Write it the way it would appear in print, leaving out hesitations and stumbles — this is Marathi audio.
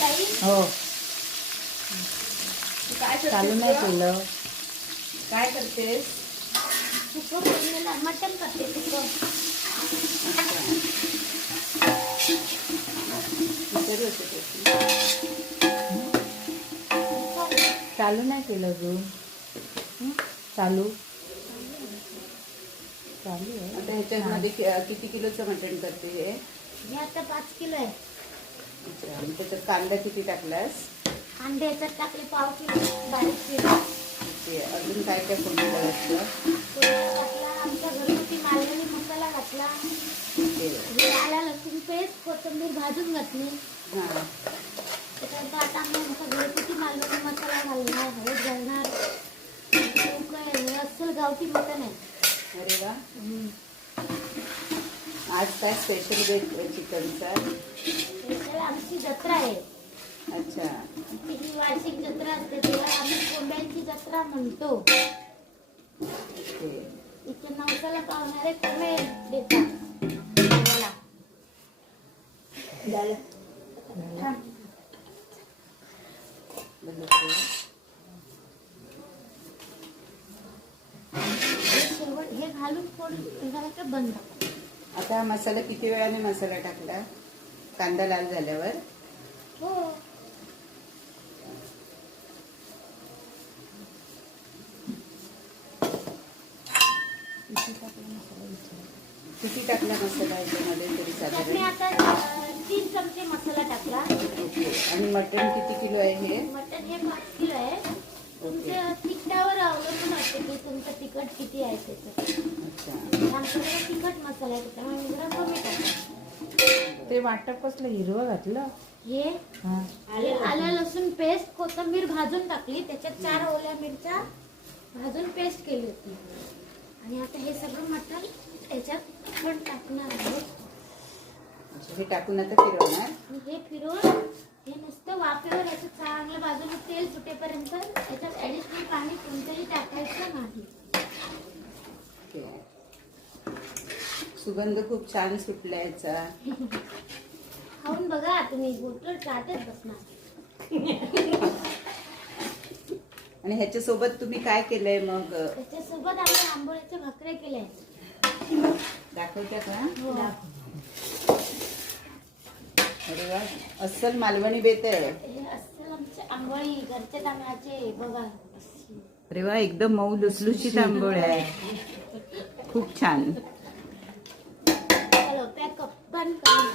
ताई? हो. काय चालू नाही करतेस? केलं. काय करतेस? सुकं फोडणीला मटण करते सुकं. विचारू होते त्याची. चालू नाही केलं अजून. चालू चालू आहे. आता ह्याच्यामध्ये किती किलोचं मटण करते हे? हे आता 5 किलो आहे. अच्छा. आणि त्याच्यात कांदा किती टाकलास? अंडे याच्यात टाकले 1/2 किलो बारीक किलो. ओके. अजून काय काय फोडणीला घातलं? टाकला आमच्या घरगुती मालवणी मसाला घातला. ओके. हे आला लसूण पेस्ट कोथिंबीर भाजून घातली. हां. त्याच्यानंतर आता आम्ही आमचा घरगुती मालवणी मसाला घालणार, हळद घालणार. अस्सल गावठी मटण आहे. अरे वा. आज काय स्पेशल बेट चिकनचा? त्याच्याला आमची जत्रा आहे. अच्छा. आमची ही वार्षिक जत्रा असते तेव्हा आम्ही कोंबड्यांची जत्रा म्हणतो. ओके. इथे नवसाला पावणारे कोंबडे देतात देवाला. बंद करू. शेवट हे घालून फोडून झालं का बंद. आता हा मसाला किती वेळाने मसाला टाकला? कांदा लाल झाल्यावर? हो. किती टाकला मसाला याच्यामध्ये तरी त्यात मी साधारण? आता 3 चमचे मसाला टाकला. ओके. आणि मटण किती किलो आहे हे? मटण हे 5 किलो आहे. तुमच्या तिखटावर अवलंबून असते की तुमचं तिखट किती आहे त्याचं. अच्छा. आमच्याकडे तिखट मसाला आहे त्याच्यामुळे मी जरा कमी टाकला. ते वाटप कसलं हिरवं घातलं. हे हा. आलं लसूण पेस्ट कोथिंबीर भाजून टाकली. त्याच्यात 4 ओल्या मिरच्या भाजून पेस्ट केली होती. आणि आता हे सगळं मटण याच्यात आपण टाकणार आहोत. अच्छा. हे टाकून आता फिरवणार? आणि हे फिरवून हे नुसतं वाफेवर याचं चांगलं बाजूने तेल सुटेपर्यंत याच्यात ऍडिशनल पाणी कोणतंही टाकायचं नाही. ओके. सुगंध खूप छान सुटला याचा. खाऊन बघा तुम्ही बोटवर चाटत बसणार. आणि ह्याच्यासोबत तुम्ही काय केलंय मग? त्याच्यासोबत आम्ही आंबोळीच्या भाकऱ्या केल्या. दाखवत्या का? हो. अरे वा. अस्सल मालवणी बेत आहे. हे अस्सल आमचे आंबोळी घरच्या तांदळाचे बघा. अरे वा. एकदम मऊ लुसलुशीत आंबोळ्या आहे. खूप छान. चलो पॅकअप बंद करू.